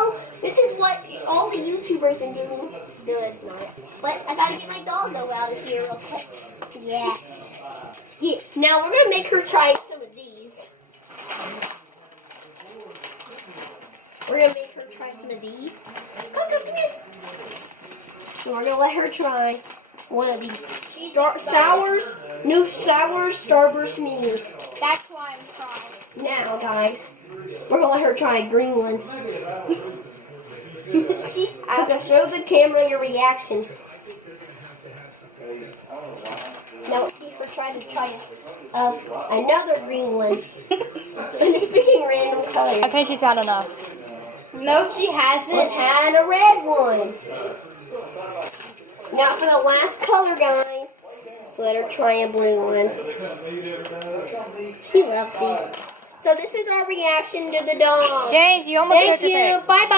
no, this is what all the YouTubers been doing. No, it's not. But I gotta get my doggo out of here real quick. Yes. Yeah. Now we're gonna make her try some of these. We're gonna make her try some of these. Come here. So we're gonna let her try one of these sours, new sour starburst minis. That's why I'm trying. Now, guys, we're gonna let her try a green one. I'm gonna show the camera your reaction. Now let's see her try another green one. And it's picking random colors. I think she's had enough. No, she hasn't. Let's had a red one. Now for the last color, guys. So let her try a blue one. She loves these. So this is our reaction to the dog. James, you almost Thank got your you. fix. Bye-bye.